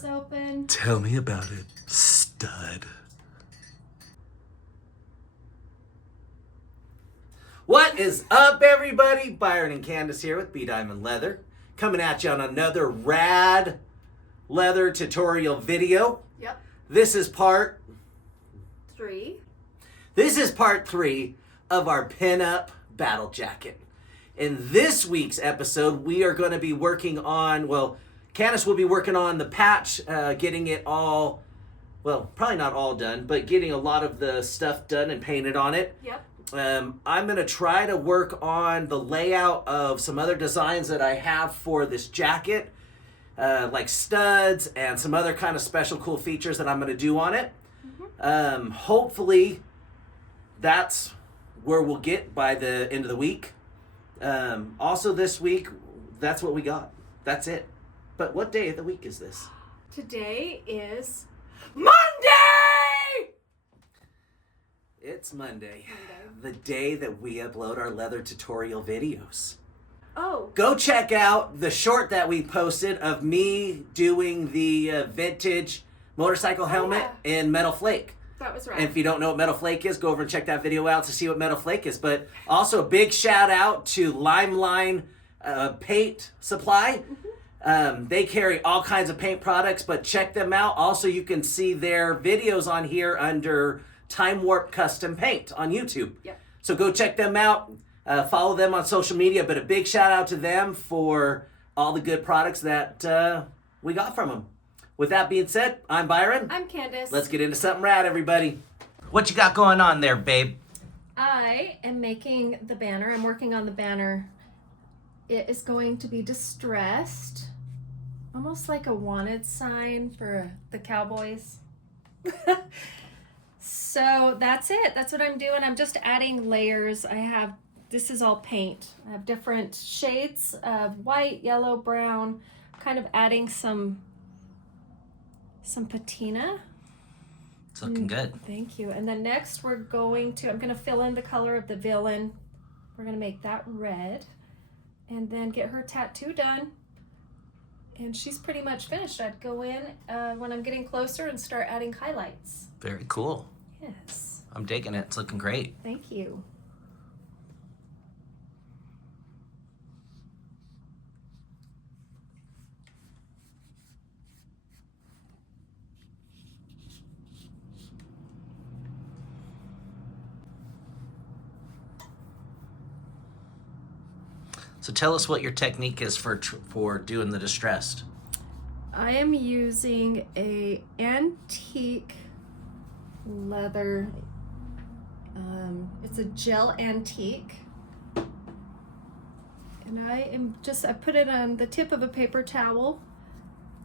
doors open. Tell me about it, stud. What is up, everybody? Byron and Candace here with bdiamondleather, coming at you on another rad leather tutorial video. Yep. This is part 3. This is part 3 of our Pinup battle jacket. In this week's episode, we are going to be working on, well, Candace will be working on the patch, getting it all, well, probably not all done, but getting a lot of the stuff done and painted on it. Yep. I'm going to try to work on the layout of some other designs that I have for this jacket, like studs and some other kind of special cool features that I'm going to do on it. Mm-hmm. Hopefully, that's where we'll get by the end of the week. Also this week, that's what we got. That's it. But what day of the week is this? Today is Monday! It's Monday. The day that we upload our leather tutorial videos. Oh. Go check out the short that we posted of me doing the vintage motorcycle helmet in Metal Flake. That was right. And if you don't know what Metal Flake is, go over and check that video out to see what Metal Flake is. But also a big shout out to Limeline Paint Supply. Mm-hmm. They carry all kinds of paint products, but check them out. Also, you can see their videos on here under Time Warp Custom Paint on YouTube. Yep. So go check them out. Follow them on social media. But a big shout out to them for all the good products that we got from them. With that being said, I'm Byron. I'm Candace. Let's get into something rad, everybody. What you got going on there, babe? I am making the banner. I'm working on the banner. It is going to be distressed. Almost like a wanted sign for the cowboys. So that's it. That's what I'm doing. I'm just adding layers. This is all paint. I have different shades of white, yellow, brown, kind of adding some patina. It's looking good. Thank you. And then next I'm going to fill in the color of the villain. We're going to make that red and then get her tattoo done. And she's pretty much finished. I'd go in when I'm getting closer and start adding highlights. Very cool. Yes. I'm digging it. It's looking great. Thank you. So tell us what your technique is for doing the distressed. I am using a antique leather. It's a gel antique. And I put it on the tip of a paper towel.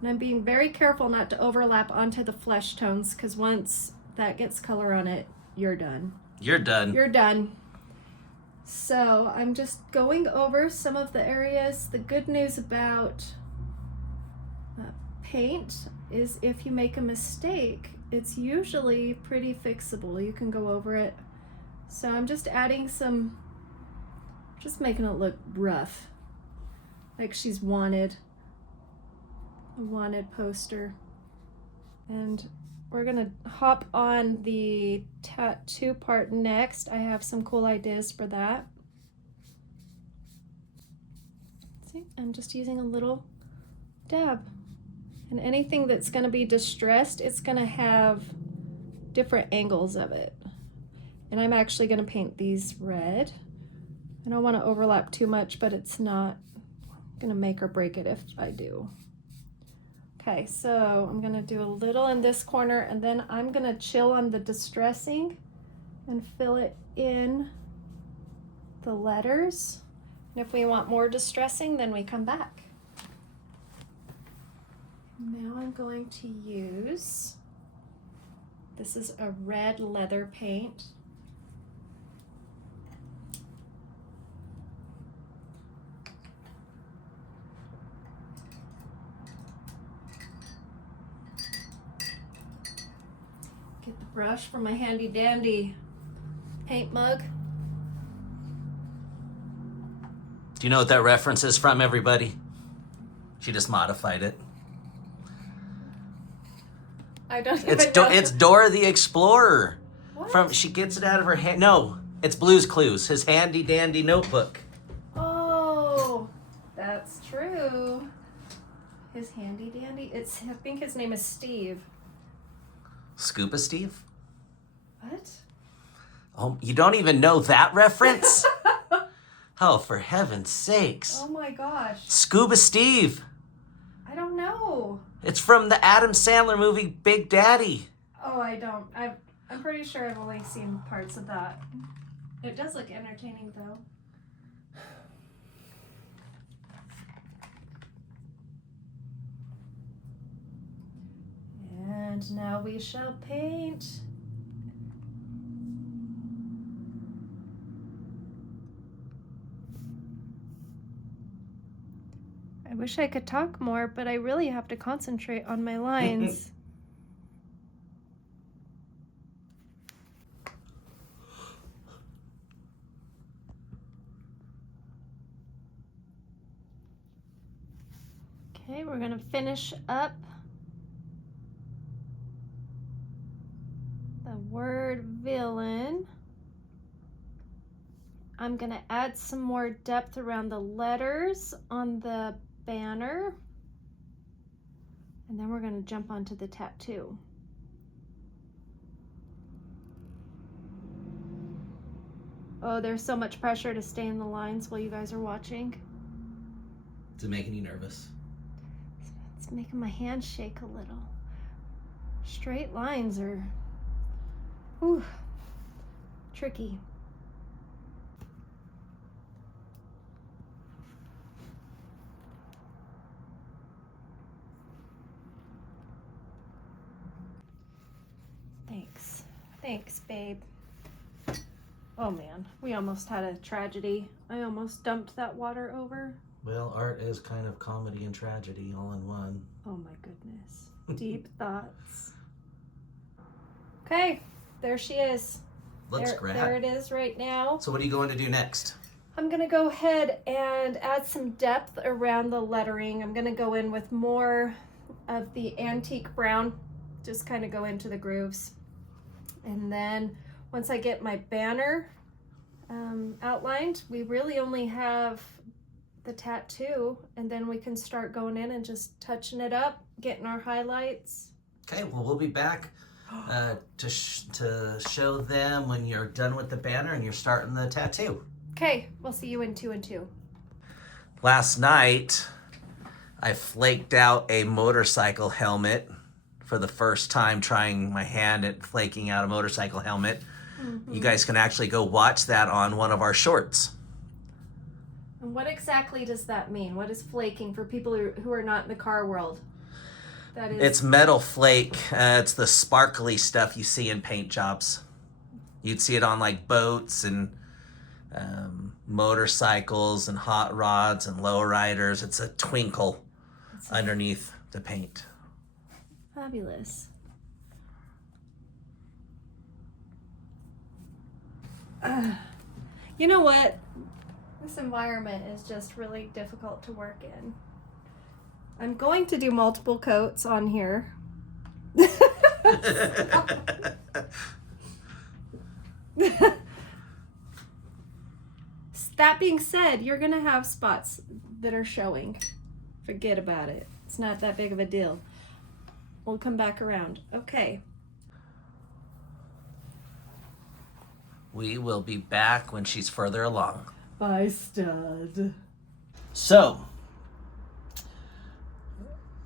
And I'm being very careful not to overlap onto the flesh tones, because once that gets color on it, you're done. You're done. You're done. So I'm just going over some of the areas. The good news about paint is if you make a mistake, it's usually pretty fixable. You can go over it. So I'm just adding just making it look rough, like she's wanted, a wanted poster. And we're gonna hop on the tattoo part next. I have some cool ideas for that. See, I'm just using a little dab. And anything that's gonna be distressed, it's gonna have different angles of it. And I'm actually gonna paint these red. I don't wanna overlap too much, but it's not gonna make or break it if I do. Okay, so I'm gonna do a little in this corner, and then I'm gonna chill on the distressing and fill it in the letters. And if we want more distressing, then we come back. Now I'm going to use, this is a red leather paint. Get the brush from my handy dandy paint mug. Do you know what that reference is from, everybody? She just modified it. I don't even know. It's Dora the Explorer. What? She gets it out of her hand. No, it's Blue's Clues, his handy dandy notebook. Oh, that's true. His handy dandy. I think his name is Steve. Scuba Steve? What? Oh, you don't even know that reference? Oh, for heaven's sakes. Oh my gosh. Scuba Steve. I don't know. It's from the Adam Sandler movie Big Daddy. Oh, I don't. I'm pretty sure I've only seen parts of that. It does look entertaining though. And now we shall paint. I wish I could talk more, but I really have to concentrate on my lines. Okay, we're gonna finish up the word villain. I'm gonna add some more depth around the letters on the banner. And then we're gonna jump onto the tattoo. Oh, there's so much pressure to stay in the lines while you guys are watching. Is it making you nervous? It's making my hands shake a little. Straight lines are, whew, tricky. Thanks, babe. Oh man, we almost had a tragedy. I almost dumped that water over. Well, art is kind of comedy and tragedy all in one. Oh my goodness. Deep thoughts. Okay, there she is. Looks great. There it is right now. So what are you going to do next? I'm gonna go ahead and add some depth around the lettering. I'm gonna go in with more of the antique brown, just kind of go into the grooves. And then once I get my banner outlined, we really only have the tattoo, and then we can start going in and just touching it up, getting our highlights. Okay, well, we'll be back to show them when you're done with the banner and you're starting the tattoo. Okay, we'll see you in 2 and 2. Last night, I flaked out a motorcycle helmet for the first time, trying my hand at flaking out a motorcycle helmet. Mm-hmm. You guys can actually go watch that on one of our shorts. And what exactly does that mean? What is flaking for people who are not in the car world? That is... It's metal flake. It's the sparkly stuff you see in paint jobs. You'd see it on like boats and motorcycles and hot rods and lowriders. It's a twinkle underneath the paint. Fabulous. You know what? This environment is just really difficult to work in. I'm going to do multiple coats on here. That being said, you're going to have spots that are showing. Forget about it. It's not that big of a deal. We'll come back around. Okay. We will be back when she's further along. Bye, stud. So,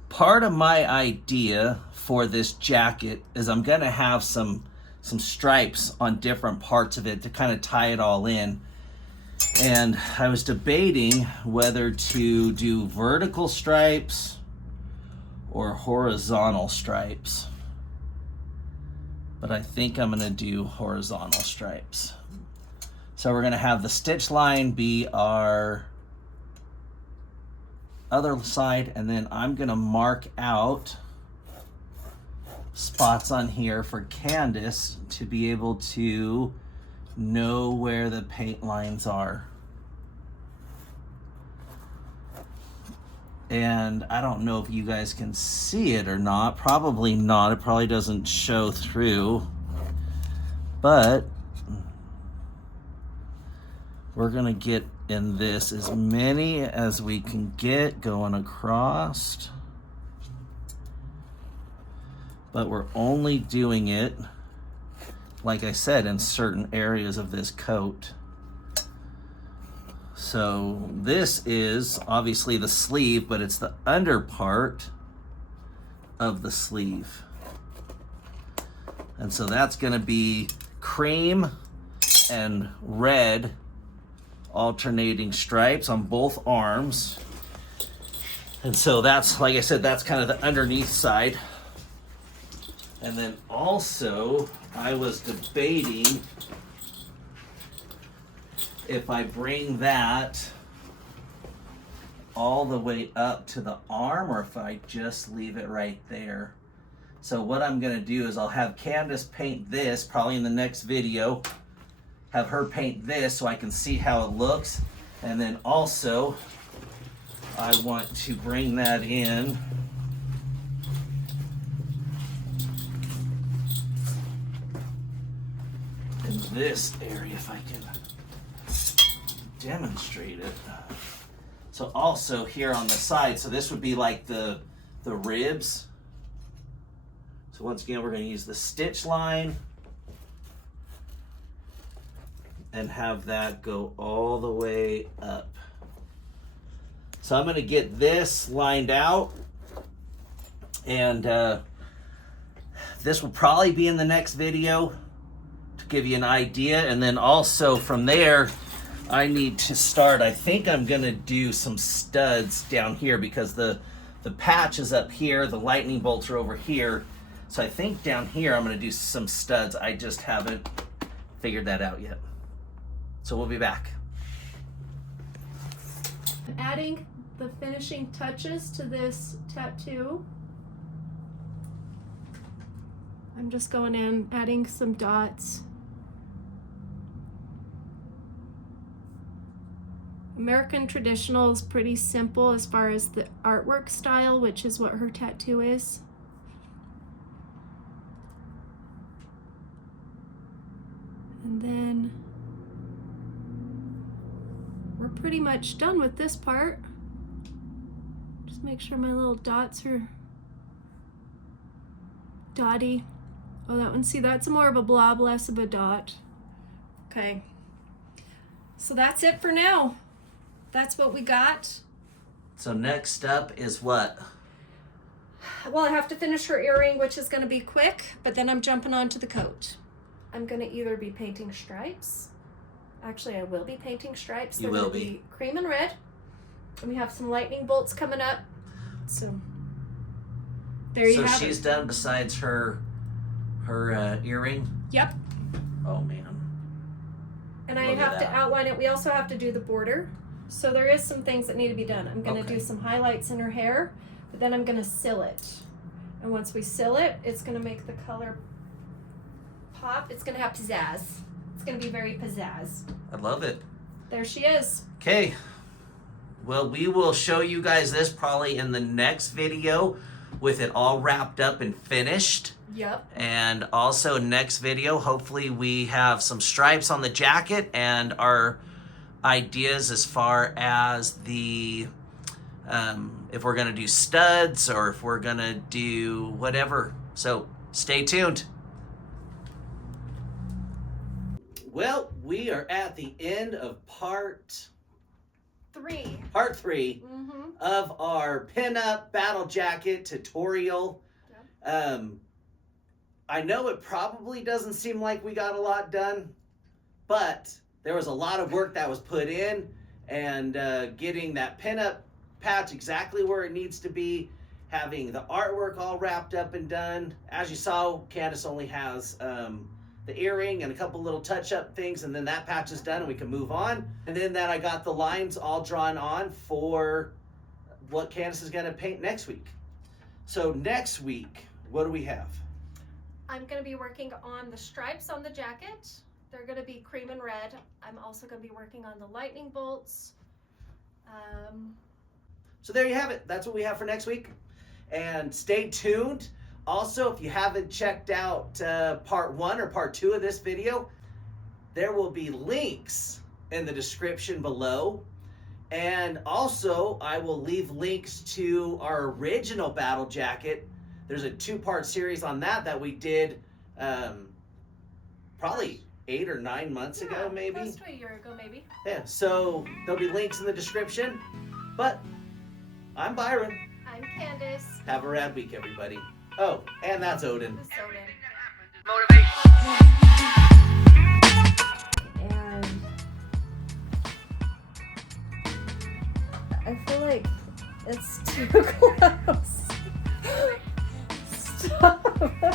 part of my idea for this jacket is I'm going to have some stripes on different parts of it to kind of tie it all in. And I was debating whether to do vertical stripes or horizontal stripes. But I think I'm gonna do horizontal stripes. So we're gonna have the stitch line be our other side, and then I'm gonna mark out spots on here for Candace to be able to know where the paint lines are. And I don't know if you guys can see it or not. Probably not. It probably doesn't show through. But we're going to get in this as many as we can get going across. But we're only doing it, like I said, in certain areas of this coat. So this is obviously the sleeve, but it's the under part of the sleeve. And so that's going to be cream and red alternating stripes on both arms. And so that's, like I said, that's kind of the underneath side. And then also, I was debating if I bring that all the way up to the arm or if I just leave it right there. So what I'm gonna do is I'll have Candace paint this, probably in the next video, have her paint this so I can see how it looks. And then also, I want to bring that in this area if I can demonstrate it. So also here on the side, so this would be like the ribs. So once again, we're going to use the stitch line and have that go all the way up. So I'm going to get this lined out, and this will probably be in the next video to give you an idea. And then also from there, I need to start, I think I'm gonna do some studs down here because the patch is up here, the lightning bolts are over here. So I think down here I'm gonna do some studs. I just haven't figured that out yet. So we'll be back. Adding the finishing touches to this tattoo. I'm just going in, adding some dots. American traditional is pretty simple as far as the artwork style, which is what her tattoo is. And then we're pretty much done with this part. Just make sure my little dots are dotty. Oh, that one, see, that's more of a blob, less of a dot. Okay. So that's it for now. That's what we got. So next up is what? Well, I have to finish her earring, which is going to be quick, but then I'm jumping on to the coat. I'm going to either be painting stripes. Actually, I will be painting stripes. You will be. Cream and red. And we have some lightning bolts coming up. So there you have it. So she's done besides her earring? Yep. Oh, man. And I Look at have to that. outline it. We also have to do the border. So there is some things that need to be done. I'm going to Okay. do some highlights in her hair, but then I'm going to seal it. And once we seal it, it's going to make the color pop. It's going to have pizzazz. It's going to be very pizzazz. I love it. There she is. Okay. Well, we will show you guys this probably in the next video with it all wrapped up and finished. Yep. And also next video, hopefully we have some stripes on the jacket and our ideas as far as the if we're gonna do studs or if we're gonna do whatever. So stay tuned. Well, we are at the end of part 3. three of our pinup battle jacket tutorial. Yep. I know it probably doesn't seem like we got a lot done, but there was a lot of work that was put in, and getting that pinup patch exactly where it needs to be, having the artwork all wrapped up and done. As you saw, Candace only has the earring and a couple little touch-up things, and then that patch is done and we can move on. And then that I got the lines all drawn on for what Candace is going to paint next week. So next week, what do we have? I'm going to be working on the stripes on the jacket. They're going to be cream and red. I'm also going to be working on the lightning bolts. So there you have it. That's what we have for next week. And stay tuned. Also, if you haven't checked out part 1 or part 2 of this video, there will be links in the description below. And also, I will leave links to our original battle jacket. There's a 2-part series on that we did probably 8 or 9 months ago, maybe. Close to a year ago, maybe. Yeah, so there'll be links in the description. But I'm Byron. I'm Candace. Have a rad week, everybody. Oh, and that's Odin. This is Odin. And I feel like it's too close. Stop.